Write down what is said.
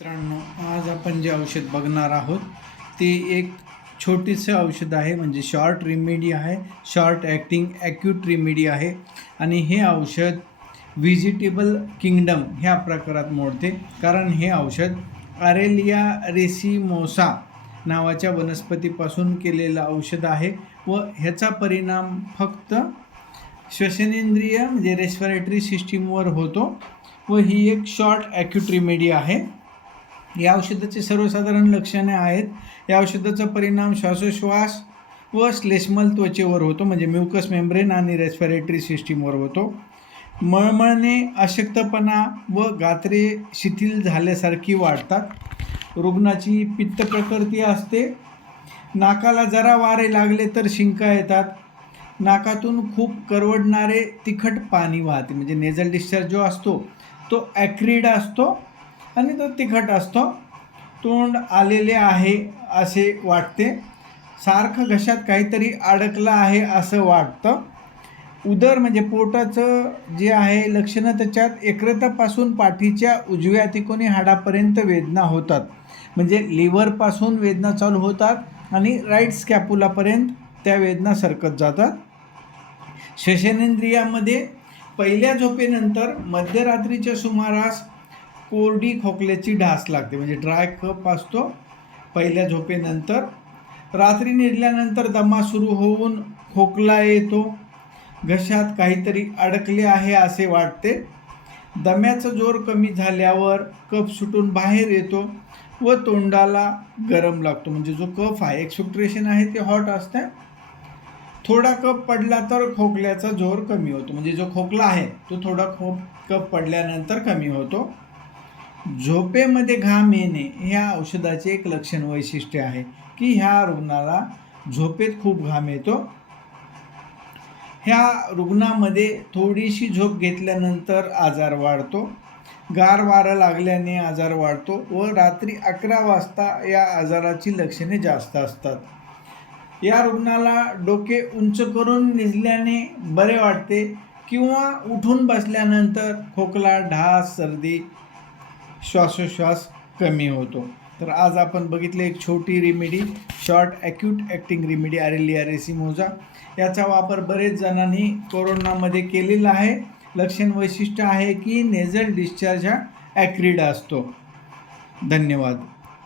मित्रांनो, आज आपण जे औषध बघणार आहोत ते एक छोटीचं औषध आहे, म्हणजे शॉर्ट रेमेडी आहे, शॉर्ट ॲक्टिंग ॲक्यूट रेमेडी आहे. आणि हे औषध व्हेजिटेबल किंगडम ह्या प्रकारात मोडते, कारण हे औषध आरेलिया रेसिमोसा नावाच्या वनस्पतीपासून केलेलं औषध आहे व ह्याचा परिणाम फक्त श्वसनेंद्रिय म्हणजे रेस्पिरेटरी सिस्टीमवर होतो व ही एक शॉर्ट ॲक्यूट रेमेडी आहे. या औषधाचे सर्वसाधारण लक्षणे आहेत. या औषधाचा परिणाम श्वासोश्वास व श्लेष्मल त्वचेवर होतो, म्हणजे म्युकस मेम्ब्रेन आणि रेस्पिरेटरी सिस्टीमवर होतो. मळमळणे, अशक्तपणा व गात्रे शिथिल झाल्यासारखी वाटतात. रुग्णाची पित्त प्रकृती असते. नाकाला जरा वारे लागले तर शिंका येतात. नाकातून खूप करवडणारे तिखट पाणी वाहते, म्हणजे नेझल डिस्चार्ज जो असतो तो ॲक्रिड असतो आणि तो तिखट असतो. तोंड आलेले आहे असे वाटते. सारखं घशात काहीतरी अडकलं आहे असं वाटतं. उदर म्हणजे पोटाचं जे आहे लक्षणं, त्याच्यात यकृतापासून पाठीच्या उजव्या तिकोनी हाडापर्यंत वेदना होतात, म्हणजे लिव्हरपासून वेदना चालू होतात आणि राईट स्कॅपुलापर्यंत त्या वेदना सरकत जातात. श्वसनेंद्रियामध्ये पहिल्या झोपेनंतर मध्यरात्रीच्या सुमारास कोरडी खोकल्याची ढास लागते, म्हणजे ड्राय कफ असतो पहिल्या झोपेनंतर. रात्री निजल्यानंतर दमा सुरू होऊन खोकला येतो. घशात काहीतरी अडकले आहे असे वाटते. दम्याचा जोर कमी झाल्यावर कफ सुटून बाहेर येतो व तोंडाला गरम लागतो, म्हणजे जो कफ आहे एक्सपेक्ट्रेशन आहे ते हॉट असते. थोडा कफ पडला तर खोकल्याचा जोर कमी होतो, म्हणजे जो खोकला आहे तो थोडा कफ पडल्यानंतर कमी होतो. झोपेमध्ये घाम येणे ह्या औषधाचे एक लक्षण वैशिष्ट्य आहे की ह्या रुग्णाला झोपेत खूप घाम येतो. ह्या रुग्णामध्ये थोडीशी झोप घेतल्यानंतर आजार वाढतो. गार वारं लागल्याने आजार वाढतो व रात्री 11 वाजता या आजाराची लक्षणे जास्त असतात. या रुग्णाला डोके उंच करून निजल्याने बरे वाटते किंवा उठून बसल्यानंतर खोकला, ढास, सर्दी, श्वासोश्वास कमी होतो. तर आज आपण बघितले एक छोटी remedy, short acute acting remedy Aralia racemosa. याचा वापर बरेच जणांनी कोरोनामध्ये केलेला आहे. लक्षण वैशिष्ट्य आहे की नेझल डिस्चार्ज हा ॲक्रिड असतो. धन्यवाद.